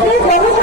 ¡Sí, sí, sí!